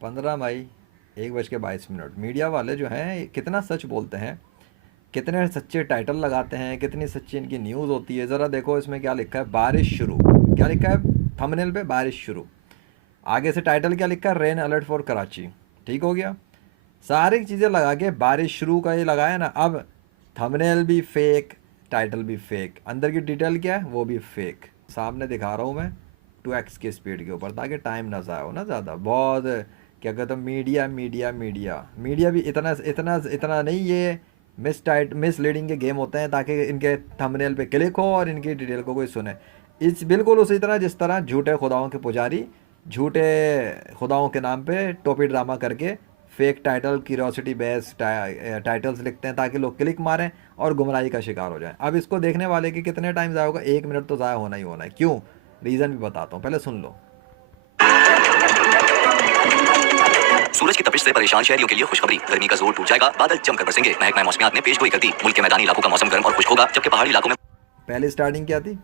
15 मई 1:22। Media वाले जो हैं कितना सच बोलते हैं, कितने सच्चे टाइटल लगाते हैं, कितनी सच्ची इनकी न्यूज़ होती है। ज़रा देखो इसमें क्या लिखा है, बारिश शुरू। क्या लिखा है थंबनेल पे, बारिश शुरू। आगे से टाइटल क्या लिखा है, रेन अलर्ट फॉर कराची। ठीक हो गया। सारी चीज़ें लगा के बारिश शुरू का ये लगाया ना। अब थंबनेल भी फेक, टाइटल भी फेक, अंदर की डिटेल क्या है वो भी फेक। सामने दिखा रहा हूँ मैं 2x की स्पीड के ऊपर, ताकि टाइम ना ज़ाया हो ना ज़्यादा। बहुत क्या कहते हैं, मीडिया मीडिया मीडिया मीडिया भी इतना इतना इतना नहीं, ये मिसलीडिंग के गेम होते हैं, ताकि इनके थंबनेल पे क्लिक हो और इनकी डिटेल को कोई सुने। इस बिल्कुल उसी तरह जिस तरह झूठे खुदाओं के पुजारी झूठे खुदाओं के नाम पे टोपी ड्रामा करके fake title, curiosity based titles लिखते हैं, ताकि लोग क्लिक मारें और गुमराही का शिकार हो जाएं। अब इसको देखने वाले के कितने टाइम ज़ाया होगा, 1 मिनट तो ज़ाया होना ही होना है। क्यों, रीज़न भी बताता हूँ, पहले सुन लो। सूरज की तपिश से परेशान शहरियों के लिए खुशखबरी, गर्मी का जोर टूट जाएगा, बादल जमकर बरसेंगे। महकमा मौसमियात ने पेशगोई कर दी, मुल्क के मैदानी इलाकों का मौसम गर्म और खुश्क होगा, जबकि पहाड़ी इलाकों में पहले स्टार्टिंग क्या थी,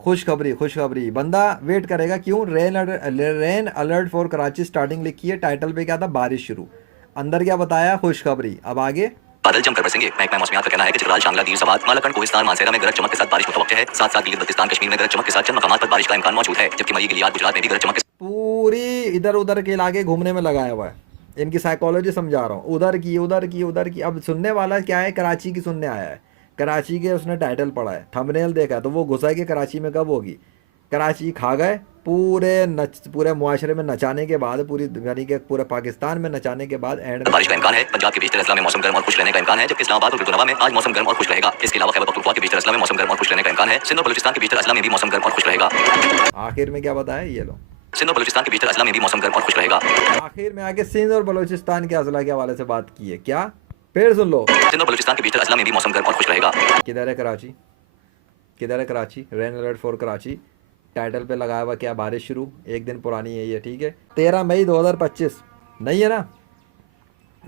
खुशखबरी खुशखबरी। बंदा वेट करेगा, क्यों, rain alert for Karachi starting लिखी है, टाइटल पे क्या था, बारिश शुरू, अंदर क्या बताया, खुशखबरी। अब आगे बादल जमकर बरसेंगे। महकमा मौसमियात का कहना है कि चित्राल, शांगला, दीर सवाद, मालाकंड, कोहिस्तान, मानसेरा में गरज चमक के साथ बारिश मुतवक्किल है। साथ साथ गिलगित बल्तिस्तान, कश्मीर में गरज चमक के साथ चंद मकामात पर बारिश का इम्कान मौजूद है, जबकि मई गिलियाद, गुजरात में भी गरज चमक के पूरी इधर उधर के इलाके घूमने में लगाया हुआ है। इनकी साइकोलॉजी समझा रहा हूँ, उधर की उधर की उधर की। अब सुनने वाला क्या है, कराची की सुनने आया है, कराची के उसने टाइटल पढ़ा है, थंबनेल देखा तो वो घुसा कि कराची में कब होगी। कराची खा गए, पूरे मुआशरे में नचाने के बाद, पूरी यानी कि पूरे पाकिस्तान में नचाने के बाद एंड में बारिश का इम्कान है। पंजाब के बेशतर अजला में मौसम गर्म और खुश रहने का इम्कान है, जबकि इस्लामाबाद और गुरुग्राम में आज मौसम गर्म और खुश रहेगा। इसके अलावा खैबर पख्तूनख्वा के बेशतर अजला में मौसम गर्म और खुश रहने का इम्कान है। सिंध और बलूचिस्तान के बेशतर अजला में भी मौसम गर्म और खुश रहेगा। आखिर में क्या बताया ये लो, सिंध और बलूचिस्तान के बेशतर अजला में भी मौसम गर्म और खुश रहेगा। आखिर में आके सिंध और बलूचिस्तान के अजला के हवाले से बात की है क्या, फिर सुन लो, सिंध और बलूचिस्तान के बेशतर अजला में भी मौसम गर्म और खुश रहेगा। किधर है कराची, किधर है Karachi, rain alert for Karachi, title पे लगाया हुआ क्या, बारिश शुरू, एक दिन पुरानी है ये, ठीक है, 13 मई 2025 नहीं है ना।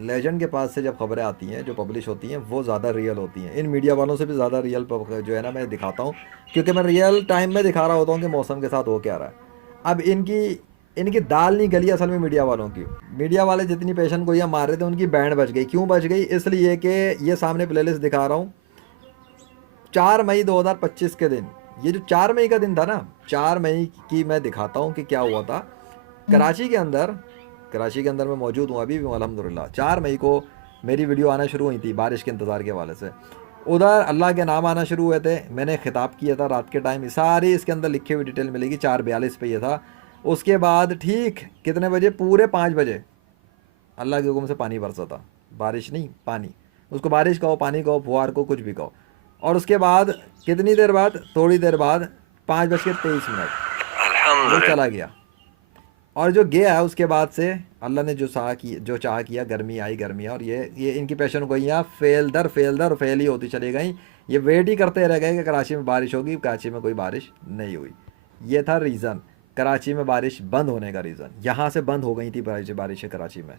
लेजेंड के पास से जब खबरें आती हैं, जो पब्लिश होती हैं, वो ज़्यादा रियल होती हैं। इन मीडिया वालों से भी ज़्यादा रियल जो है ना मैं दिखाता हूँ, क्योंकि मैं रियल टाइम में दिखा रहा होता हूँ कि मौसम के साथ हो क्या रहा है। अब इनकी इनकी दाल नहीं गली असल में मीडिया वालों की। मीडिया वाले जितनी पेशेंट गोलियाँ मार रहे थे, उनकी बैंड बच गई। क्यों बच गई, इसलिए कि ये सामने प्लेलिस्ट दिखा रहा हूँ, 4 मई 2025 के दिन, ये जो 4 मई का दिन था ना, 4 मई की मैं दिखाता हूँ कि क्या हुआ था कराची के अंदर। कराची के अंदर मैं मौजूद हूँ अभी भी अल्हम्दुलिल्लाह। 4 मई को मेरी वीडियो आना शुरू हुई थी बारिश के इंतज़ार के हवाले से। उधर अल्लाह के नाम आना शुरू हुए थे, मैंने खिताब किया था रात के टाइम, सारी इसके अंदर लिखी हुई डिटेल मिलेगी। 4:42 पे ये था। उसके बाद ठीक कितने बजे, पूरे 5 बजे अल्लाह के हुक्म से पानी बरसा था। बारिश नहीं, पानी, उसको बारिश कहो, पानी कहो, फुहार को, कुछ भी कहो। और उसके बाद कितनी देर बाद, थोड़ी देर बाद 5:23 वो चला गया। और जो गया है उसके बाद से अल्लाह ने जो चाह किया, गर्मी आई, गर्मी, और ये इनकी पेशन गोइयाँ फेल दर फेल दर फेल ही होती चली गई। ये वेट ही करते रह गए कि कराची में बारिश होगी, कराची में कोई बारिश नहीं हुई। ये था रीज़न, कराची में बारिश बंद होने का रीज़न। यहाँ से बंद हो गई थी बारिश कराची में,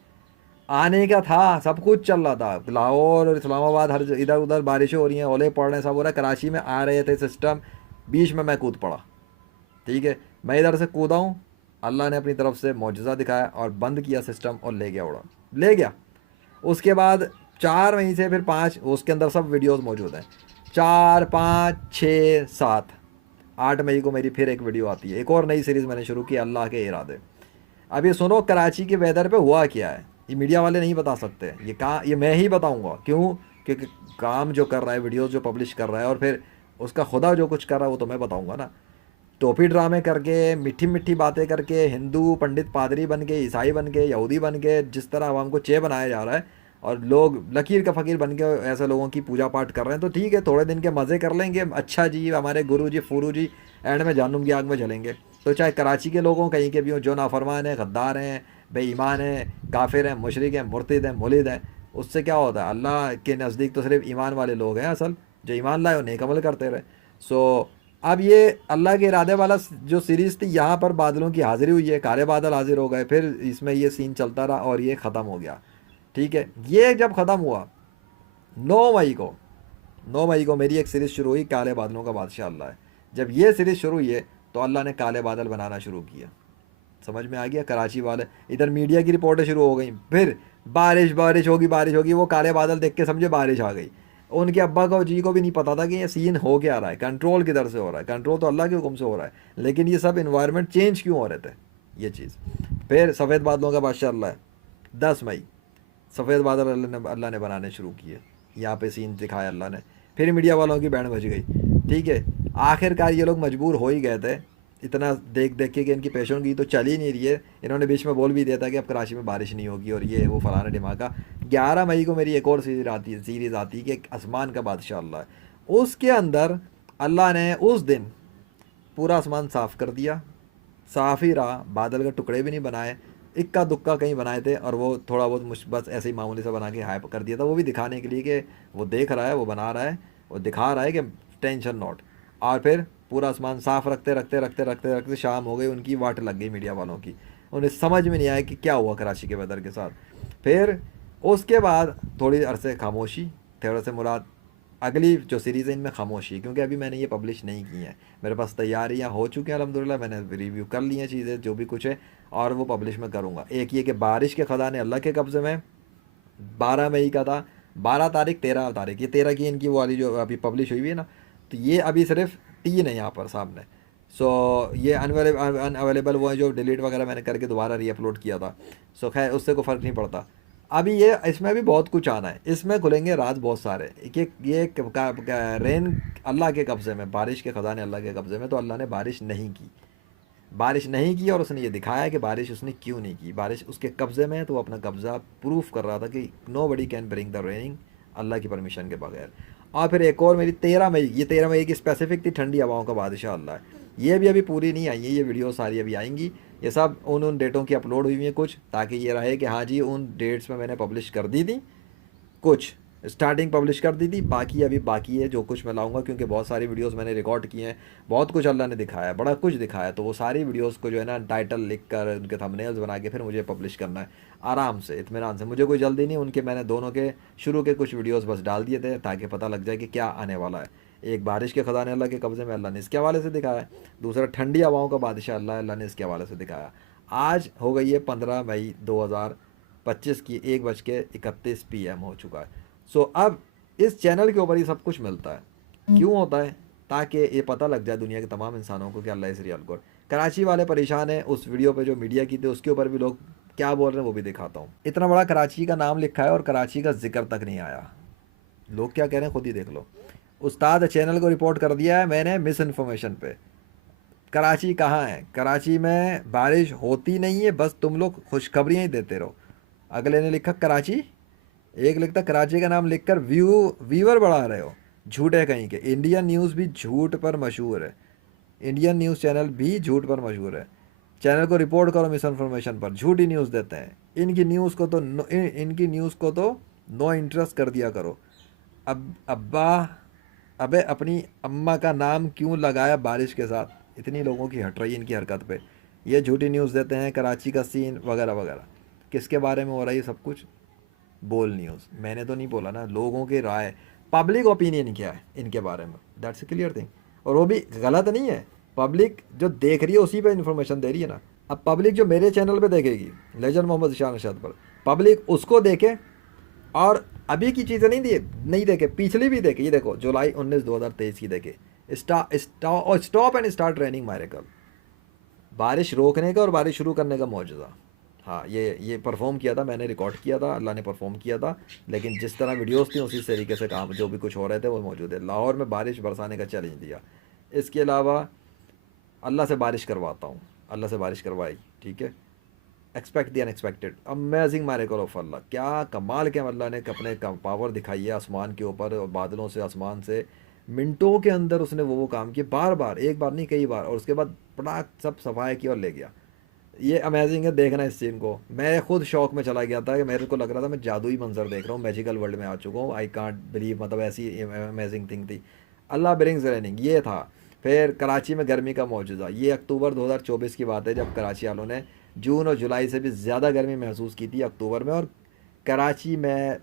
आने का था, सब कुछ चल रहा था, लाहौर और इस्लामाबाद हर इधर उधर बारिशें हो रही हैं, ओले पड़ रहे हैं, सब हो रहा है। कराची में आ रहे थे सिस्टम, बीच में मैं कूद पड़ा, ठीक है। मैं इधर से कूदा हूँ, अल्लाह ने अपनी तरफ से मौजज़ा दिखाया और बंद किया सिस्टम, और ले गया, उड़ा ले गया। उसके बाद 4 मई से फिर 5, उसके अंदर सब वीडियोस मौजूद हैं। 4, 5, 6, 7, 8 मई को मेरी फिर एक वीडियो आती है, एक और नई सीरीज़ मैंने शुरू की, अल्लाह के इरादे। अब ये सुनो कराची के वेदर पे हुआ क्या है, ये मीडिया वाले नहीं बता सकते, ये मैं ही बताऊंगा। क्यों, क्योंकि काम जो कर रहा है, वीडियोस जो पब्लिश कर रहा है, और फिर उसका खुदा जो कुछ कर रहा है वो तो मैं बताऊंगा ना। टोपी ड्रामे करके, मीठी मीठी बातें करके, हिंदू पंडित पादरी बन के, ईसाई बन के, यहूदी बन के, जिस तरह आवाम को चे बनाया जा रहा है, और लोग लकीर का फ़कीर बन के ऐसे लोगों की पूजा पाठ कर रहे हैं, तो ठीक है, थोड़े दिन के मज़े कर लेंगे, अच्छा जी, हमारे गुरु जी फूरू जी एंड में जहन्नुम की आग में जलेंगे। तो चाहे कराची के लोगों कहीं के भी हों, जो नाफरमान हैं, गद्दार हैं, बेईमान हैं, काफिर हैं, मुशरिक हैं, मुर्तिद हैं, मुलिद हैं, उससे क्या होता है, अल्लाह के नज़दीक तो सिर्फ ईमान वाले लोग हैं असल, जो ईमान लाए वो नेक अमल करते रहे। सो अब ये अल्लाह के इरादे वाला जो सीरीज़ थी, यहाँ पर बादलों की हाज़िरी हुई है, काले बादल हाजिर हो गए, फिर इसमें ये सीन चलता रहा और ये ख़त्म हो गया, ठीक है। ये जब ख़त्म हुआ 9 मई को, 9 मई को मेरी एक सीरीज़ शुरू हुई, काले बादलों का बादशाह अल्लाह है। जब ये सीरीज़ शुरू हुई है तो अल्लाह ने काले बादल बनाना शुरू किया, समझ में आ गया। कराची वाले इधर मीडिया की रिपोर्टें शुरू हो गई, फिर बारिश बारिश होगी बारिश होगी, वो काले बादल देख के समझे बारिश आ गई। उनके अब्बा को जी को भी नहीं पता था कि ये सीन हो क्या रहा है, कंट्रोल किधर से हो रहा है, कंट्रोल तो अल्लाह के हुक्म से हो रहा है, लेकिन ये सब इन्वायरमेंट चेंज क्यों हो रहे थे, ये चीज़। फिर सफ़ेद बादलों का बादशाह अल्लाह है। 10 मई सफ़ेद बादल अल्लाह ने बनाने शुरू किए, यहाँ पे सीन दिखाया अल्लाह ने। फिर मीडिया वालों की बैंड बज गई, ठीक है। आखिरकार ये लोग मजबूर हो ही गए थे, इतना देख देख के कि इनकी पेशेंटगी तो चल ही नहीं रही है। इन्होंने बीच में बोल भी दिया था कि अब कराची में बारिश नहीं होगी और ये वो फलाना ढिमाका। 11 मई को मेरी एक और सीरीज़ आती है कि आसमान का बादशाह अल्लाह है। उसके अंदर अल्लाह ने उस दिन पूरा आसमान साफ़ कर दिया, साफ़ ही रहा, बादल के टुकड़े भी नहीं बनाए, इक्का दुक्का कहीं बनाए थे, और वो थोड़ा बहुत बस ऐसे ही मामूली सा बना के हाइप कर दिया था, वो भी दिखाने के लिए कि वो देख रहा है, वो बना रहा है, वो दिखा रहा है कि टेंशन नॉट। और फिर पूरा आसमान साफ़ रखते रखते रखते रखते रखते शाम हो गई, उनकी वाट लग गई मीडिया वालों की। उन्हें समझ में नहीं आया कि क्या हुआ कराची के वेदर के साथ। फिर उसके बाद थोड़ी अरसे खामोशी, थोड़े से मुराद अगली जो सीरीज़ है इनमें खामोशी, क्योंकि अभी मैंने ये पब्लिश नहीं की हैं, मेरे पास तैयारियां हो चुकी हैं अल्हम्दुलिल्लाह, मैंने रिव्यू कर ली हैं चीज़ें जो भी कुछ है, और वो पब्लिश मैं करूँगा। एक ये कि बारिश के ख़ज़ाने अल्लाह के कब्ज़े में, 12 मई का था, 12 तारीख 13 तारीख, ये 13 की इनकी वो वाली जो अभी पब्लिश हुई है ना, तो ये अभी सिर्फ 3 है यहाँ पर सामने। सो ये अनअवेलेबल वो है जो डिलीट वगैरह मैंने करके दोबारा रीअपलोड किया था। सो खैर उससे कोई फ़र्क नहीं पड़ता। अभी ये इसमें भी बहुत कुछ आना है, इसमें खुलेंगे राज बहुत सारे। ये रेन अल्लाह के कब्ज़े में, बारिश के ख़ज़ाने अल्लाह के कब्ज़े में, तो अल्लाह ने बारिश नहीं की, बारिश नहीं की, और उसने ये दिखाया कि बारिश उसने क्यों नहीं की। बारिश उसके कब्ज़े में है, तो वो अपना कब्ज़ा प्रूफ कर रहा था कि nobody can bring the raining Allah की परमिशन के बगैर। और फिर एक और मेरी 13 मई, ये 13 मई की स्पेसिफिक थी, ठंडी हवाओं का बादशाह अल्लाह है। ये भी अभी पूरी नहीं आई है, ये वीडियो सारी अभी आएंगी, ये सब उन डेटों की अपलोड हुई हैं कुछ, ताकि ये रहे कि हाँ जी उन डेट्स में मैंने पब्लिश कर दी थी, कुछ स्टार्टिंग पब्लिश कर दी थी, बाकी अभी बाकी है जो कुछ मैं लाऊंगा, क्योंकि बहुत सारी वीडियोस मैंने रिकॉर्ड किए हैं, बहुत कुछ अल्लाह ने दिखाया है, बड़ा कुछ दिखाया है, तो वो सारी वीडियोस को जो है ना टाइटल लिख कर उनके थंबनेल्स बना के फिर मुझे पब्लिश करना है आराम से, इत्मीनान से, मुझे कोई जल्दी नहीं। उनके मैंने दोनों के शुरू के कुछ वीडियोज़ बस डाल दिए थे ताकि पता लग जाए कि क्या आने वाला है। एक बारिश के ख़ज़ाने अल्लाह के कब्ज़े में, अल्लाह ने इसके हवाले से दिखाया है। दूसरा ठंडी हवाओं का बादशाह अल्लाह ने इसके हवाले से दिखाया। आज हो गई है 15 मई 2025 की 1:31 PM हो चुका है। सो अब इस चैनल के ऊपर ही सब कुछ मिलता है। क्यों होता है? ताकि ये पता लग जाए दुनिया के तमाम इंसानों को कि अल्लाह इज़ रियल गॉड। कराची वाले परेशान हैं, उस वीडियो पे जो मीडिया की थी उसके ऊपर भी लोग क्या बोल रहे हैं वो भी दिखाता हूँ। इतना बड़ा कराची का नाम लिखा है और कराची का जिक्र तक नहीं आया। लोग क्या कह रहे हैं खुद ही देख लो। उस्ताद चैनल को रिपोर्ट कर दिया है मैंने मिस इन्फॉर्मेशन पे। कराची कहाँ है? कराची में बारिश होती नहीं है, बस तुम लोग खुशखबरियाँ ही देते रहो। अगले ने लिखा कराची, एक लिखता कराची का नाम लिखकर व्यूअर बढ़ा रहे हो, झूठ है कहीं के। इंडियन न्यूज़ भी झूठ पर मशहूर है, इंडियन न्यूज़ चैनल भी झूठ पर मशहूर है। चैनल को रिपोर्ट करो मिस इन्फॉर्मेशन पर, झूठी न्यूज़ देते हैं। इनकी न्यूज़ को तो नो इंटरेस्ट कर दिया करो। अब अब्बा अबे अपनी अम्मा का नाम क्यों लगाया बारिश के साथ? इतनी लोगों की हट रही है इनकी हरकत पे। ये झूठी न्यूज़ देते हैं, कराची का सीन वगैरह वगैरह। किसके बारे में हो रहा है ये सब कुछ? बोल न्यूज़, मैंने तो नहीं बोला ना, लोगों की राय, पब्लिक ओपिनियन क्या है इनके बारे में, दैट्स ए क्लियर थिंग। और वो भी गलत नहीं है, पब्लिक जो देख रही है उसी पे इन्फॉर्मेशन दे रही है ना। अब पब्लिक जो मेरे चैनल पे देखेगी लेजेंड मोहम्मद ईशान अरशद पर, पब्लिक उसको देखे, और अभी की चीज़ें नहीं देखे, पिछली भी देखे। ये देखो जुलाई 19 2023 की देखे, स्टॉप एंड स्टार्ट रेनिंग मायरेकल, बारिश रोकने का और बारिश शुरू करने का मौजूदा। हाँ, ये परफॉर्म किया था मैंने, रिकॉर्ड किया था, अल्लाह ने परफॉर्म किया था, लेकिन जिस तरह वीडियोस थी उसी तरीके से काम जो भी कुछ हो रहे थे वो मौजूद है। लाहौर में बारिश बरसाने का चैलेंज दिया। इसके अलावा अल्लाह से बारिश करवाता हूँ, अल्लाह से बारिश करवाई, ठीक है। Expect the unexpected, amazing miracle of Allah, क्या कमाल के अल्लाह ने अपने पावर दिखाई है आसमान के ऊपर, और बादलों से आसमान से मिनटों के अंदर उसने वो काम किए, बार बार, एक बार नहीं कई बार, और उसके बाद पटाख सब सफाई की और ले गया। ये अमेजिंग है, देखना इस सीन को। मैं खुद शौक में चला गया था कि मेरे को लग रहा था मैं जादुई मंजर देख रहा हूँ, मैजिकल वर्ल्ड में आ चुका हूँ। आई कांट बिलीव, मतलब ऐसी अमेजिंग थिंग थी। अल्लाह ब्रिंग्स रेनिंग, ये था। फिर कराची में गर्मी का मौजूदा, ये अक्टूबर 2024 की बात है, जब कराची वालों ने जून और जुलाई से भी ज़्यादा गर्मी महसूस की थी अक्टूबर में। और कराची में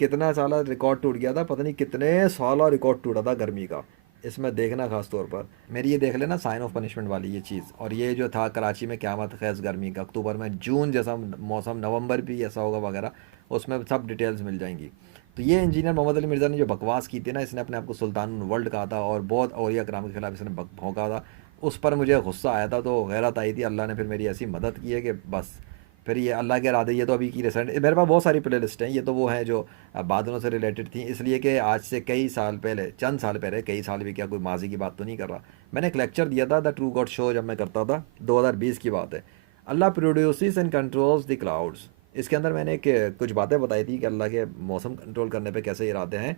कितना साल रिकॉर्ड टूट गया था, पता नहीं कितने साल रिकॉर्ड टूटा था गर्मी का। इसमें देखना खास तौर पर मेरी ये देख लेना साइन ऑफ पनिशमेंट वाली ये चीज़, और ये जो था कराची में क़यामत खैज़ गर्मी का, अक्टूबर में, जून जैसा मौसम, नवंबर भी ऐसा होगा वगैरह, उसमें सब डिटेल्स मिल जाएंगी। तो ये इंजीनियर मोहम्मद अली मिर्ज़ा ने जो बकवास की थी ना, इसने अपने आप को सुल्तान वर्ल्ड कहा था और बहुत औलिया कराम के खिलाफ इसने भौंका था, उस पर मुझे गुस्सा आया था, तो गैरत आई थी। अल्लाह ने फिर मेरी ऐसी मदद की है कि बस फिर ये अल्लाह के इरादे, ये तो अभी की रिसेंट मेरे पास बहुत सारी प्ले लिस्ट हैं, ये तो वो हैं जो बादलों से रिलेटेड थी, इसलिए कि आज से कई साल पहले, चंद साल पहले, कई साल भी क्या, कोई माजी की बात तो नहीं कर रहा, मैंने एक लेक्चर दिया था द ट्रू गॉड शो जब मैं करता था, 2020 की बात है। अल्लाह प्रोड्यूसिस एंड कंट्रोल्स द क्लाउड्स, इसके अंदर मैंने कुछ बातें बताई थी कि अल्लाह के मौसम कंट्रोल करने पे कैसे इरादे हैं,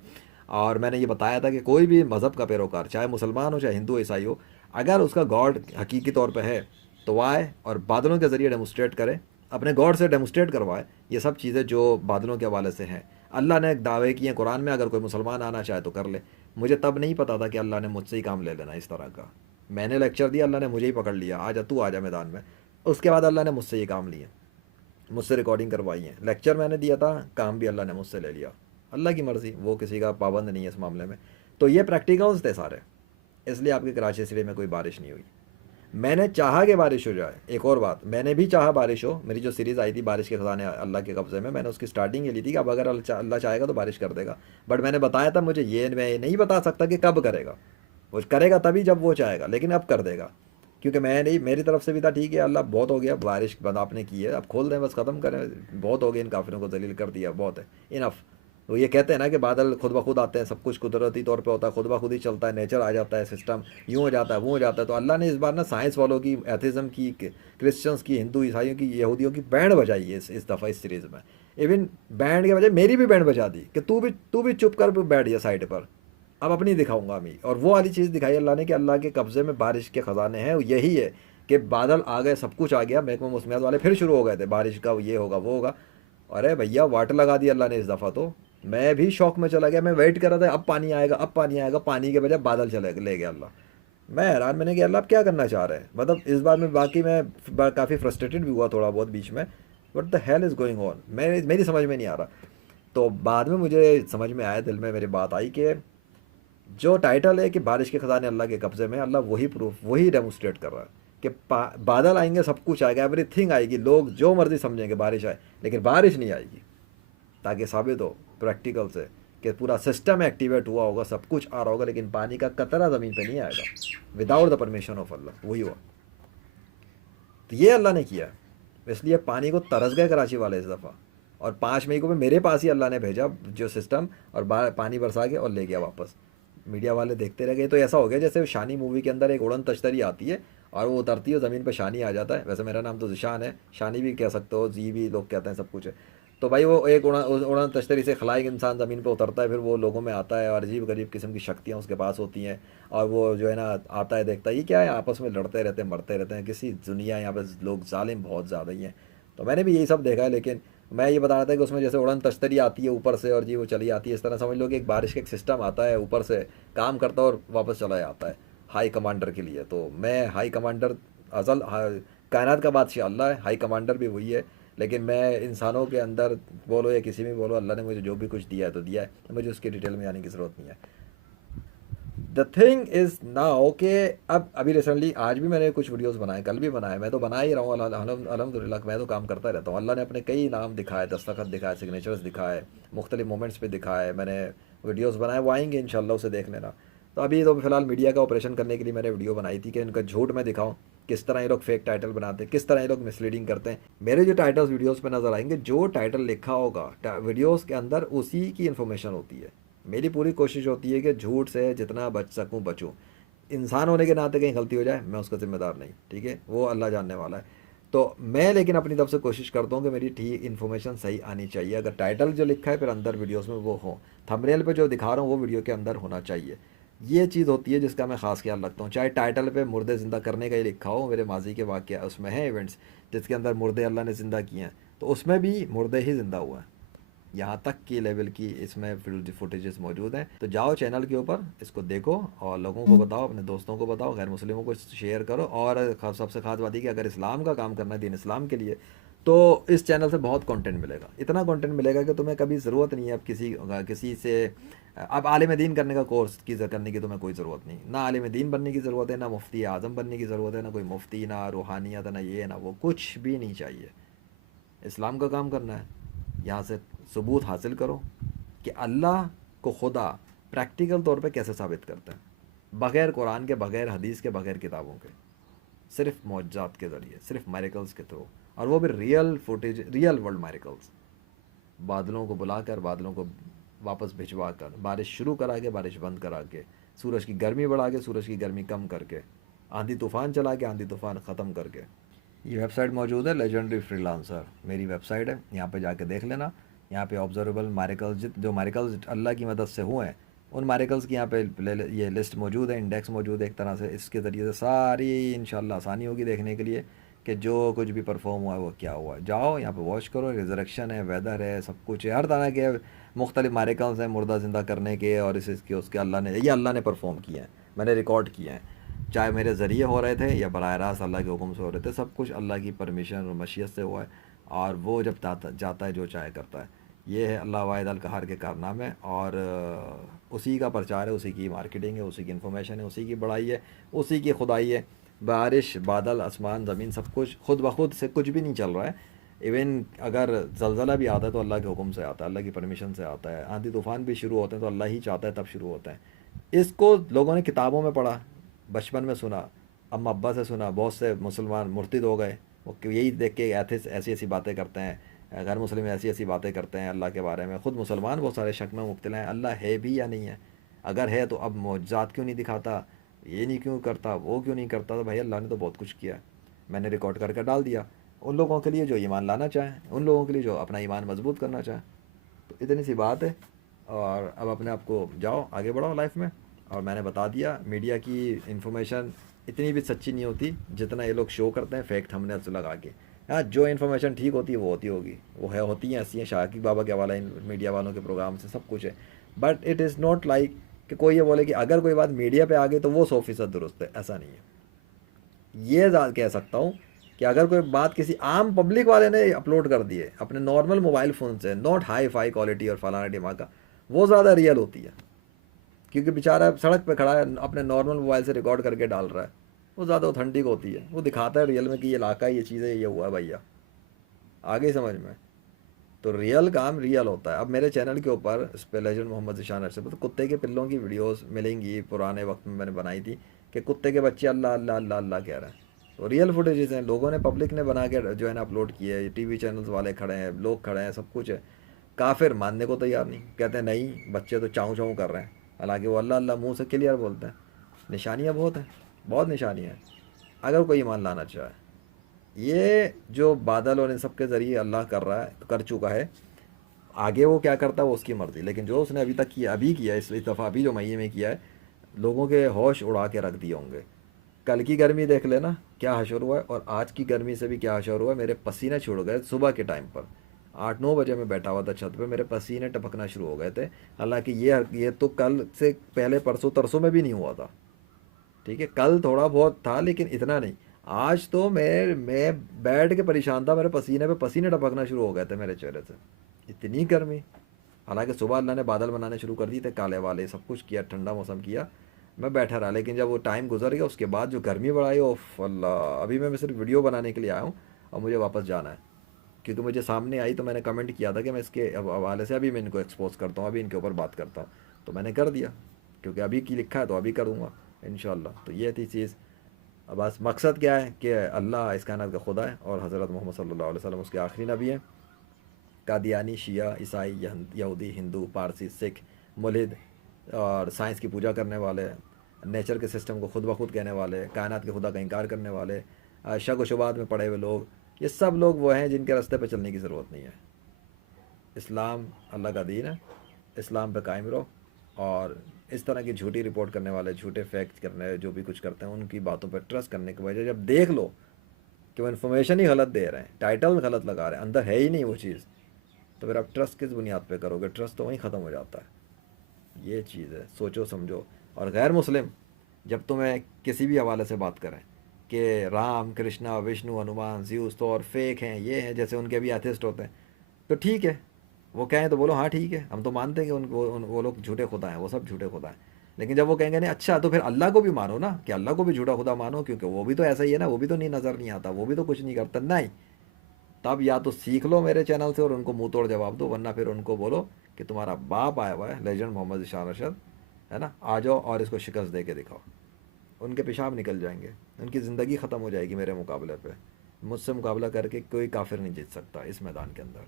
और मैंने ये बताया था कि कोई भी मज़हब का पैरोकार, चाहे मुसलमान हो चाहे हिंदू ईसाई हो, अगर उसका गॉड हकीकी तौर पे है तो वह आए और बादलों के ज़रिए डेमोस्ट्रेट करे, अपने गॉड से डेमोस्ट्रेट करवाए ये सब चीज़ें जो बादलों के हवाले से हैं। अल्लाह ने एक दावे किए कुरान में, अगर कोई मुसलमान आना चाहे तो कर ले। मुझे तब नहीं पता था कि अल्लाह ने मुझसे ही काम ले लेना इस तरह का। मैंने लेक्चर दिया, अल्लाह ने मुझे ही पकड़ लिया, आजा तू आजा मैदान में। उसके बाद अल्लाह ने मुझसे ये काम लिए, मुझसे रिकॉर्डिंग करवाई है, लेक्चर मैंने दिया था, काम भी अल्लाह ने मुझसे ले लिया। अल्लाह की मर्ज़ी, वो किसी का पाबंद नहीं है इस मामले में। तो ये प्रैक्टिकल्स थे सारे, इसलिए आपके कराची सिटी में कोई बारिश नहीं हुई। मैंने चाहा कि बारिश हो जाए, एक और बात, मैंने भी चाहा बारिश हो। मेरी जो सीरीज़ आई थी बारिश के ख़जाने अल्लाह के कब्ज़े में, मैंने उसकी स्टार्टिंग ये ली थी कि अब अगर अल्लाह चाहेगा तो बारिश कर देगा। बट मैंने बताया था, मुझे ये मैं नहीं बता सकता कि कब करेगा, वो करेगा तभी जब वो चाहेगा, लेकिन अब कर देगा। क्योंकि मैं नहीं, मेरी तरफ से भी था ठीक है अल्लाह बहुत हो गया, बारिश बंद आपने की है, अब खोल दें, बस ख़त्म करें, बहुत हो गया, इन काफिरों को दलील कर दिया, बहुत है, इनफ। तो ये कहते हैं ना कि बादल खुद ब खुद आते हैं, सब कुछ कुदरती तौर पे होता है, खुद ब खुद ही चलता है, नेचर आ जाता है, सिस्टम यूँ हो जाता है, वो हो जाता है। तो अल्लाह ने इस बार ना साइंस वालों की, एथिज़म की, क्रिश्चियंस की, हिंदू ईसाइयों की, यहूदियों की बैंड बजाई है इस दफ़ा इस सीरीज़ में। इवन बैंड के बजाय मेरी भी बैंड बजा दी कि तू भी चुप कर बैठ गया साइड पर, अब अपनी दिखाऊंगा मैं। और वो वाली चीज़ दिखाई अल्लाह ने कि अल्लाह के कब्ज़े में बारिश के ख़जाने हैं, यही है कि बादल आ गए, सब कुछ आ गया, महकमा मौसमियात वाले फिर शुरू हो गए थे, बारिश का ये होगा वो होगा। अरे भैया वाटर लगा दिया अल्लाह ने इस दफ़ा, तो मैं भी शौक में चला गया, मैं वेट कर रहा था अब पानी आएगा, अब पानी आएगा, पानी के बजाय बादल चले ले गया अल्लाह। मैं हैरान, मैंने कि अल्लाह आप क्या करना चाह रहे हैं, मतलब इस बार में बाकी मैं काफ़ी फ्रस्ट्रेटेड भी हुआ थोड़ा बहुत बीच में, what the hell is going on, मेरी समझ में नहीं आ रहा। तो बाद में मुझे समझ में आया, दिल में मेरी बात आई कि जो टाइटल है कि बारिश के ख़जाने अल्लाह के कब्ज़े में, अल्लाह वही प्रूफ, वही डेमोस्ट्रेट कर रहा है कि बादल आएंगे, सब कुछ आएगा, एवरीथिंग आएगी, लोग जो मर्ज़ी समझेंगे बारिश आए, लेकिन बारिश नहीं आएगी, ताकि साबित हो प्रैक्टिकल से कि पूरा सिस्टम एक्टिवेट हुआ होगा, सब कुछ आ रहा होगा, लेकिन पानी का कतरा ज़मीन पे नहीं आएगा विदाउट द परमिशन ऑफ अल्लाह। वही हुआ, तो ये अल्लाह ने किया, इसलिए पानी को तरस गए कराची वाले इस दफ़ा। और 5 मई को भी मेरे पास ही अल्लाह ने भेजा जो सिस्टम, और पानी बरसा के और ले गया वापस। मीडिया वाले देखते रह गए, तो ऐसा हो गया जैसे शानी मूवी के अंदर एक उड़न तश्तरी आती है और वो उतरती है ज़मीन पर, शानी आ जाता है। वैसे मेरा नाम तो ज़िशान है, शानी भी कह सकते हो, जी भी लोग कहते हैं, सब कुछ है। तो भाई वो एक उड़न तश्तरी से खलाइक इंसान ज़मीन पर उतरता है, फिर वो लोगों में आता है और अजीब गरीब किस्म की शक्तियाँ उसके पास होती हैं, और वो जो है ना आता है, देखता है ये क्या है, आपस में लड़ते रहते हैं, मरते रहते हैं, किसी दुनिया, यहाँ पर लोग जालिम बहुत ज़्यादा ही हैं। तो मैंने भी यही सब देखा है, लेकिन मैं ये बता रहा था कि उसमें जैसे उड़न तश्तरी आती है ऊपर से और जी वो चली आती है, इस तरह समझ लो कि एक बारिश का एक सिस्टम आता है ऊपर से, काम करता है और वापस चला जाता है हाई कमांडर के लिए। तो मैं हाई कमांडर, असल कायनात का बादशाह अल्लाह है, हाई कमांडर भी वही है, लेकिन मैं इंसानों के अंदर बोलो या किसी में बोलो, अल्लाह ने मुझे जो भी कुछ दिया है तो दिया है, तो मुझे उसकी डिटेल में जाने की ज़रूरत नहीं है। द थिंग इज़ नाउ कि अब अभी रिसेंटली आज भी मैंने कुछ वीडियोस बनाए, कल भी बनाए, मैं तो बना ही रहा हूँ अल्हम्दुलिल्लाह, मैं तो काम करता रहता हूँ। अल्लाह ने अपने कई नाम दिखाए, दस्तखत दिखाए, सिग्नेचर्स दिखाए, मुख्तलिफ मोमेंट्स पे दिखाए, मैंने वीडियोस बनाए, वो आएंगे इंशाल्लाह, उसे देख लेना। तो अभी तो फ़िलहाल मीडिया का ऑपरेशन करने के लिए मैंने वीडियो बनाई थी कि इनका झूठ मैं दिखाऊँ, किस तरह ये लोग फेक टाइटल बनाते हैं, किस तरह ये लोग मिसलीडिंग करते हैं। मेरे जो टाइटल्स वीडियोस पे नज़र आएंगे, जो टाइटल लिखा होगा वीडियोस के अंदर उसी की इन्फॉर्मेशन होती है। मेरी पूरी कोशिश होती है कि झूठ से जितना बच सकूं बचूं। इंसान होने के नाते कहीं गलती हो जाए मैं उसका ज़िम्मेदार नहीं, ठीक है, वो अल्लाह जानने वाला है। तो मैं लेकिन अपनी तरफ से कोशिश करता हूँ कि मेरी ठीक इन्फॉर्मेशन सही आनी चाहिए। अगर टाइटल जो लिखा है फिर अंदर वीडियोस में वो हो, थंबनेल पे जो दिखा रहा हूँ वो वीडियो के अंदर होना चाहिए। ये चीज़ होती है जिसका मैं ख़ास ख्याल रखता हूँ। चाहे टाइटल पे मुर्दे ज़िंदा करने का ही लिखा हो, मेरे माजी के वाक़या उसमें है इवेंट्स जिसके अंदर मुर्दे अल्लाह ने ज़िंदा किए हैं, तो उसमें भी मुर्दे ही ज़िंदा हुआ है, यहाँ तक की लेवल की इसमें फुटेजेस मौजूद हैं। तो जाओ चैनल के ऊपर, इसको देखो और लोगों को बताओ, अपने दोस्तों को बताओ, गैर मुस्लिमों को शेयर करो। और सबसे खास बात है कि अगर इस्लाम का काम करना है, दीन इस्लाम के लिए, तो इस चैनल से बहुत कंटेंट मिलेगा, इतना कंटेंट मिलेगा कि तुम्हें कभी ज़रूरत नहीं है अब किसी से अब आलिम दीन करने का कोर्स करने की तुम्हें कोई ज़रूरत नहीं, ना आलिम दीन बनने की ज़रूरत है, ना मुफ्ती आज़म बनने की ज़रूरत है, ना कोई मुफ्ती, ना रूहानियत, ना ये ना वो, कुछ भी नहीं चाहिए। इस्लाम का काम करना है, यहाँ से सबूत हासिल करो कि अल्लाह को खुदा प्रैक्टिकल तौर पे कैसे साबित करता है, बग़ैर कुरान के, बग़ैर हदीस के, बग़ैर किताबों के, सिर्फ मौजज़ात के ज़रिए, सिर्फ मेरिकल्स के थ्रू, और वो भी real footage, real world miracles. बादलों को बुलाकर, बादलों को वापस भिजवा कर, बारिश शुरू करा के, बारिश बंद करा के, सूरज की गर्मी बढ़ा के, सूरज की गर्मी कम करके, आंधी तूफ़ान चला के, आंधी तूफ़ान ख़त्म करके। ये वेबसाइट मौजूद है, लेजेंडरी फ्रीलांसर मेरी वेबसाइट है, यहाँ पे जाके देख लेना। यहाँ पे ऑब्जर्वेबल मैरिकल्स, जो मैरिकल्स अल्लाह की मदद से हुए हैं, उन मैरिकल्स की यहाँ पे ये लिस्ट मौजूद है, इंडेक्स मौजूद है एक तरह से। इसके ज़रिए से सारी इंशाल्लाह आसानी होगी देखने के लिए कि जो कुछ भी परफॉर्म हुआ है वो क्या हुआ है। जाओ यहाँ पे वॉच करो, रिजरेक्शन है, वेदर है, सब कुछ है, हर तरह के मुख्तलिफ मैरिकल्स हैं मुर्दा ज़िंदा करने के, और इसके उसके अल्लाह ने परफॉर्म किए हैं, मैंने रिकॉर्ड किए हैं, चाहे मेरे ज़रिए हो रहे थे या बराह रास्त अल्लाह के हुक्म से हो रहे थे, सब कुछ अल्लाह की परमिशन और मशीयत से हुआ है। और वो जब जाता है जो चाहे करता है। ये है अल्लाह वाहिद अल कहार के कारनामे, और उसी का प्रचार है, उसी की मार्केटिंग है, उसी की इन्फॉर्मेशन है, उसी की बड़ाई है, उसी की खुदाई है। बारिश, बादल, आसमान, ज़मीन, सब कुछ खुद ब खुद से कुछ भी नहीं चल रहा है। इवन अगर ज़लज़ला भी आता है तो अल्लाह के हुक्म से आता है, अल्लाह की परमिशन से आता है। आंधी तूफ़ान भी शुरू होते हैं तो अल्लाह ही चाहता है तब शुरू होता है। इसको लोगों ने किताबों में पढ़ा, बचपन में सुना, अम्मा अब्बा से सुना, बहुत से मुसलमान मुर्तिद हो गए, वो यही देख के एथिस ऐसी ऐसी बातें करते हैं, गैर मुस्लिम ऐसी ऐसी बातें करते हैं अल्लाह के बारे में। ख़ुद मुसलमान बहुत सारे शक में मुब्तला हैं, अल्लाह है भी या नहीं है, अगर है तो अब मौजज़ात क्यों नहीं दिखाता, ये नहीं क्यों करता, वो क्यों नहीं करता। तो भाई अल्लाह ने तो बहुत कुछ किया, मैंने रिकॉर्ड करके डाल दिया उन लोगों के लिए जो ईमान लाना चाहें, उन लोगों के लिए जो अपना ईमान मजबूत करना चाहें। तो इतनी सी बात है। और अब अपने आप को जाओ आगे बढ़ाओ लाइफ में। और मैंने बता दिया, मीडिया की इन्फॉर्मेशन इतनी भी सच्ची नहीं होती जितना ये लोग शो करते हैं फेक थंबनेल्स लगा के। हाँ, जो इन्फॉर्मेशन ठीक होती है वो होती होगी, वो है होती हैं ऐसी हैं, शाकिब बाबा के हवाला इन मीडिया वालों के प्रोग्राम से सब कुछ है। But it is not like कि कोई ये बोले कि अगर कोई बात मीडिया पे आ गई तो वो 100% दुरुस्त है, ऐसा नहीं है। ये कह सकता हूँ कि अगर कोई बात किसी आम पब्लिक वाले ने अपलोड कर दी है अपने नॉर्मल मोबाइल फ़ोन से, नॉट हाई फाई क्वालिटी और फलाना ढिमाका, वो ज़्यादा रियल होती है। क्योंकि बेचारा सड़क पे खड़ा है अपने नॉर्मल मोबाइल से रिकॉर्ड करके डाल रहा है, वो ज़्यादा ऑथेंटिक होती है, वो दिखाता है रियल में कि ये इलाका, ये चीज़ें, ये हुआ है भैया, आगे समझ में। तो रियल काम रियल होता है। अब मेरे चैनल के ऊपर इस पे लेजेंड मोहम्मद ज़ीशान अरशद, तो कुत्ते के पिल्लों की वीडियोस मिलेंगी, पुराने वक्त में मैंने बनाई थी कि कुत्ते के बच्चे अल्लाह अल्लाह अल्लाह अल्लाह कह रहे हैं। तो रियल फुटेजेस हैं, लोगों ने, पब्लिक ने बना के जो है ना अपलोड किए है, टीवी चैनल्स वाले खड़े हैं, लोग खड़े हैं, सब कुछ है। काफिर मानने को तैयार नहीं, कहते हैं नहीं बच्चे तो चाँव चाँव कर रहे हैं, हालांकि वो अल्लाह अल्लाह मुँह से क्लियर बोलते हैं। निशानियाँ बहुत हैं, बहुत निशानियाँ हैं, अगर कोई ईमान लाना चाहे। ये जो बादल और इन सब के ज़रिए अल्लाह कर रहा है, कर चुका है, आगे वो क्या करता है वो उसकी मर्ज़ी, लेकिन जो उसने अभी तक किया, अभी किया, इस दफ़ा अभी जो महीने में किया है, लोगों के होश उड़ा के रख दिए होंगे। कल की गर्मी देख लेना क्या हशर हुआ है, और आज की गर्मी से भी क्या हशर हुआ है। मेरे पसीने छुड़ गए सुबह के टाइम पर, 8-9 बजे मैं बैठा हुआ था छत पे, मेरे पसीने टपकना शुरू हो गए थे। हालांकि ये तो कल से पहले परसों तरसों में भी नहीं हुआ था, ठीक है, कल थोड़ा बहुत था लेकिन इतना नहीं। आज तो मैं बैठ के परेशान था, मेरे पसीने पे पसीने टपकना शुरू हो गए थे मेरे चेहरे से, इतनी गर्मी। हालांकि सुबह अल्लाह ने बादल बनाने शुरू कर दिए थे काले वाले, सब कुछ किया, ठंडा मौसम किया, मैं बैठा रहा। लेकिन जब वो टाइम गुजर गया उसके बाद जो गर्मी बढ़ाई, ओफ अल्लाह। अभी मैं सिर्फ वीडियो बनाने के लिए आया हूँ और मुझे वापस जाना है, क्योंकि मुझे सामने आई तो मैंने कमेंट किया था कि मैं इसके हवाले से अभी मैं इनको एक्सपोज करता हूँ, अभी इनके ऊपर बात करता हूँ, तो मैंने कर दिया, क्योंकि अभी की लिखा है तो अभी करूँगा इंशाल्लाह। तो ये थी चीज़। अब बस मकसद क्या है कि अल्लाह इस कायनात का खुदा है और हज़रत मोहम्मद सल्लल्लाहु अलैहि वसल्लम उसके आखिरी नबी हैं। कादियानी, शिया, ईसाई, यहूदी, हिंदू, पारसी, सिख, मुल्हिद और साइंस की पूजा करने वाले, नेचर के सिस्टम को खुद ब खुद कहने वाले, कायनात के खुदा का इनकार करने वाले, शक व शुबात में पड़े हुए लोग, ये सब लोग वो हैं जिनके रास्ते पे चलने की ज़रूरत नहीं है। इस्लाम अल्लाह का दीन है, इस्लाम पे कायम रहो। और इस तरह की झूठी रिपोर्ट करने वाले, झूठे फैक्ट करने जो भी कुछ करते हैं, उनकी बातों पर ट्रस्ट करने की वजह जब देख लो कि वो इन्फॉर्मेशन ही गलत दे रहे हैं, टाइटल गलत लगा रहे हैं, अंदर है ही नहीं वो चीज़, तो फिर आप ट्रस्ट किस बुनियाद पे करोगे? ट्रस्ट तो वहीं ख़त्म हो जाता है। ये चीज़ है, सोचो समझो। और गैर मुस्लिम जब तुम्हें किसी भी हवाले से बात करें कि राम कृष्णा विष्णु हनुमान ज़्यूस तो और फेक हैं, ये हैं, जैसे उनके भी एथिस्ट होते हैं, तो ठीक है, वो कहें तो बोलो हाँ ठीक है, हम तो मानते हैं कि वो लोग झूठे खुदा हैं, वो सब झूठे खुदा हैं। लेकिन जब वो कहेंगे नहीं अच्छा, तो फिर अल्लाह को भी मानो ना, कि अल्लाह को भी झूठा खुदा मानो, क्योंकि वो भी तो ऐसा ही है ना, वो भी तो नहीं नज़र नहीं आता, वो भी तो कुछ नहीं करता, नहीं। तब या तो सीख लो मेरे चैनल से और उनको मुंह तोड़ जवाब दो, वरना फिर उनको बोलो कि तुम्हारा बाप आया हुआ है लेजेंड मोहम्मद इशान अरशद, है ना, आ जाओ और इसको शिकस्त दे के दिखाओ। उनके पेशाब निकल जाएंगे, उनकी ज़िंदगी ख़त्म हो जाएगी मेरे मुकाबले पे। मुझसे मुकाबला करके कोई काफिर नहीं जीत सकता इस मैदान के अंदर,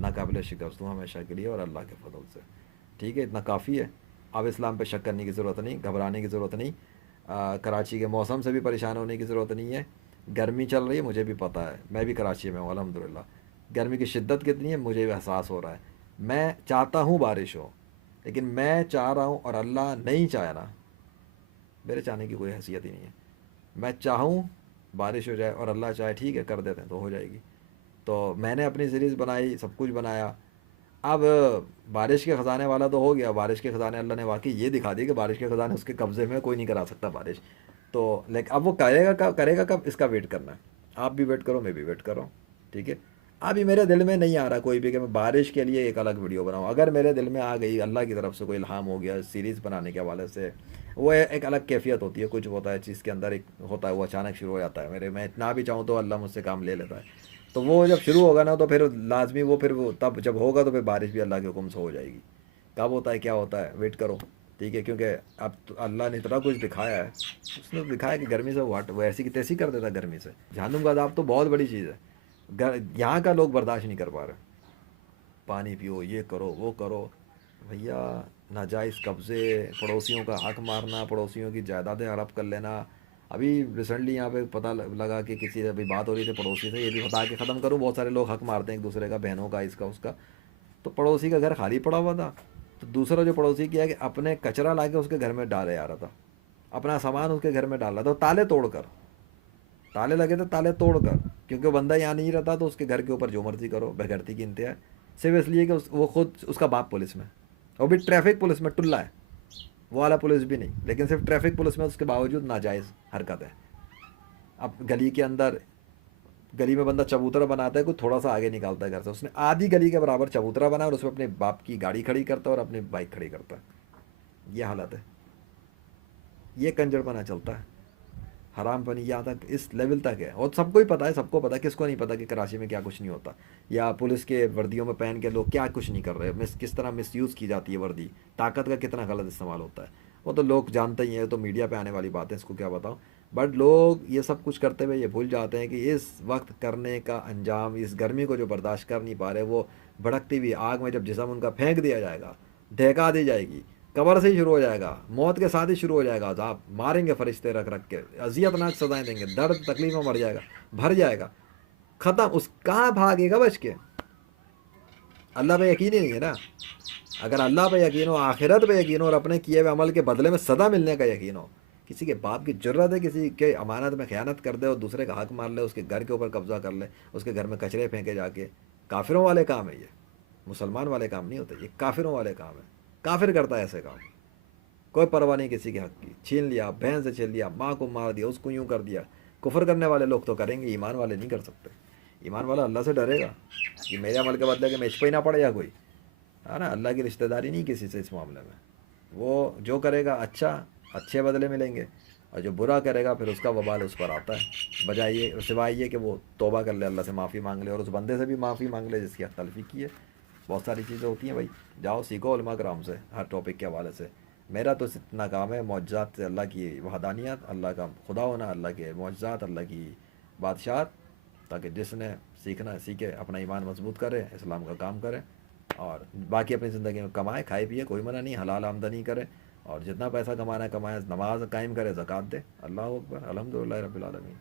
नाकाबिल शिकस्त हूँ हमेशा के लिए और अल्लाह के फजल से। ठीक है, इतना काफ़ी है। अब इस्लाम पे शक करने की ज़रूरत नहीं, घबराने की ज़रूरत नहीं, कराची के मौसम से भी परेशान होने की ज़रूरत नहीं है। गर्मी चल रही है, मुझे भी पता है, मैं भी कराची में हूँ अल्हम्दुलिल्लाह। गर्मी की शिद्दत कितनी है मुझे भी एहसास हो रहा है। मैं चाहता हूँ बारिश हो, लेकिन मैं चाह रहा हूँ और अल्लाह नहीं चाहे ना, मेरे चाहने की कोई हैसियत ही नहीं है। मैं चाहूँ बारिश हो जाए और अल्लाह चाहे ठीक है कर देते हैं तो हो जाएगी। तो मैंने अपनी सीरीज़ बनाई, सब कुछ बनाया। अब बारिश के ख़जाने वाला तो हो गया, बारिश के ख़जाने अल्लाह ने वाकई ये दिखा दिया कि बारिश के ख़जाने उसके कब्ज़े में, कोई नहीं करा सकता बारिश। तो लेकिन अब वो करेगा कब, इसका वेट करना है। आप भी वेट करो, मैं भी वेट कर रहा हूँ। ठीक है, अभी मेरे दिल में नहीं आ रहा कोई भी कि मैं बारिश के लिए एक अलग वीडियो बनाऊँ। अगर मेरे दिल में आ गई, अल्लाह की तरफ से कोई इल्हाम हो गया सीरीज़ बनाने के हवाले से, वो एक अलग कैफियत होती है, कुछ होता है चीज़ के अंदर, एक होता है वो अचानक शुरू हो जाता है मेरे, मैं इतना भी चाहूँ तो अल्लाह मुझसे काम ले लेता है। तो वो जब शुरू होगा ना तो फिर लाजमी वो, फिर वो तब जब होगा तो फिर बारिश भी अल्लाह के हुक्म से हो जाएगी। कब होता है क्या होता है वेट करो। ठीक है, क्योंकि अब तो अल्लाह ने इतना कुछ दिखाया है, उसने तो दिखाया कि गर्मी से वो ऐसी की तैसी कर देता है। गर्मी से जहन्नुम का अज़ाब तो बहुत बड़ी चीज़ है, यहाँ का लोग बर्दाश्त नहीं कर पा रहे। पानी पियो, ये करो, वो करो, भैया नाजायज़ कब्ज़े, पड़ोसियों का हक मारना, पड़ोसियों की जायदादें हड़प कर लेना। अभी रिसेंटली यहाँ पे पता लगा कि किसी से अभी बात हो रही थी पड़ोसी से, ये भी बता के ख़त्म करूँ, बहुत सारे लोग हक मारते हैं एक दूसरे का, बहनों का, इसका उसका। तो पड़ोसी का घर खाली पड़ा हुआ था, तो दूसरा जो पड़ोसी किया कि अपने कचरा ला के उसके घर में डाले आ रहा था, अपना सामान उसके घर में डाल रहा था, ताले तोड़ कर, ताले लगे थे ताले तोड़ कर, क्योंकि वो बंदा यहाँ नहीं रहता तो उसके घर के ऊपर जो मर्जी करो, बेगैरती की इंतहा है। सिर्फ इसलिए कि वो खुद, उसका बाप पुलिस में, वो भी ट्रैफिक पुलिस में, टुल्ला है, वो वाला पुलिस भी नहीं, लेकिन सिर्फ ट्रैफिक पुलिस में, उसके बावजूद नाजायज़ हरकत है। अब गली के अंदर, गली में बंदा चबूतरा बनाता है, कुछ थोड़ा सा आगे निकालता है घर से, उसने आधी गली के बराबर चबूतरा बनाया और उसमें अपने बाप की गाड़ी खड़ी करता है और अपनी बाइक खड़ी करता है। ये हालत है, ये कंजरपना चलता है, हराम पनी यहाँ तक, इस लेवल तक है। और सबको ही पता है, सबको पता है, किसको नहीं पता कि कराची में क्या कुछ नहीं होता, या पुलिस के वर्दियों में पहन के लोग क्या कुछ नहीं कर रहे, किस तरह मिसयूज़ की जाती है वर्दी, ताकत का कितना गलत इस्तेमाल होता है, वो तो लोग जानते ही हैं, तो मीडिया पे आने वाली बात है, इसको क्या बताऊँ। बट लोग ये सब कुछ करते हुए ये भूल जाते हैं कि इस वक्त करने का अंजाम, इस गर्मी को जो बर्दाश्त कर नहीं पा रहे, वो भड़कती हुई आग में जब जिस्म उनका फेंक दिया जाएगा, ढेका दी जाएगी, कब्र से ही शुरू हो जाएगा, मौत के साथ ही शुरू हो जाएगा अज़ाब, मारेंगे फरिश्ते रख रख के, अजियतनाक सजाएं देंगे, दर्द तकलीफ में मर जाएगा, भर जाएगा, ख़त्म। उस कहाँ भागेगा बच के। अल्लाह पे यकीन ही नहीं है ना। अगर अल्लाह पे यकीन हो, आखिरत पे यकीन हो और अपने किए हुए अमल के बदले में सदा मिलने का यकीन हो, किसी के बाप की जरूरत है किसी के अमानत में ख़यानत कर दे और दूसरे का हक मार ले, उसके घर के ऊपर कब्जा कर ले, उसके घर में कचरे फेंके जाके, काफिरों वाले काम है ये, मुसलमान वाले काम नहीं होते, ये काफिरों वाले काम है। काफिर करता है ऐसे काम, कोई परवाह नहीं किसी के हक की, छीन लिया, बहन से छीन लिया, माँ को मार दिया, उसको यूँ कर दिया। कुफर करने वाले लोग तो करेंगे, ईमान वाले नहीं कर सकते। ईमान वाला अल्लाह से डरेगा कि मेरे अमल के बदले के मेज पे ही ना पड़े या कोई, है ना। अल्लाह की रिश्तेदारी नहीं किसी से इस मामले में। वो जो करेगा अच्छा, अच्छे बदले मिलेंगे, और जो बुरा करेगा फिर उसका वबाल उस पर आता है। बजाय ये, सिवाय ये कि वो तौबा कर ले, अल्लाह से माफ़ी मांग ले और उस बंदे से भी माफ़ी मांग ले जिसकी हक तलफी की है। बहुत सारी चीज़ें होती हैं भाई, जाओ सीखो उलमा कराम से हर टॉपिक के हवाले से। मेरा तो इतना काम है, मौजज़ात से अल्लाह की वहदानियत, अल्लाह का खुदा होना, अल्लाह के मौजज़ात, अल्लाह की बादशाहत, ताकि जिसने सीखना है सीखे, अपना ईमान मजबूत करे, इस्लाम का काम करे और बाकी अपनी ज़िंदगी में कमाए, खाए पिए, कोई मना नहीं, हलाल आमदनी करे और जितना पैसा कमाना है कमाए, नमाज कायम करे, ज़कात दे। अल्लाह अकबर, अल्हम्दुलिल्लाह रब्बिल आलमीन।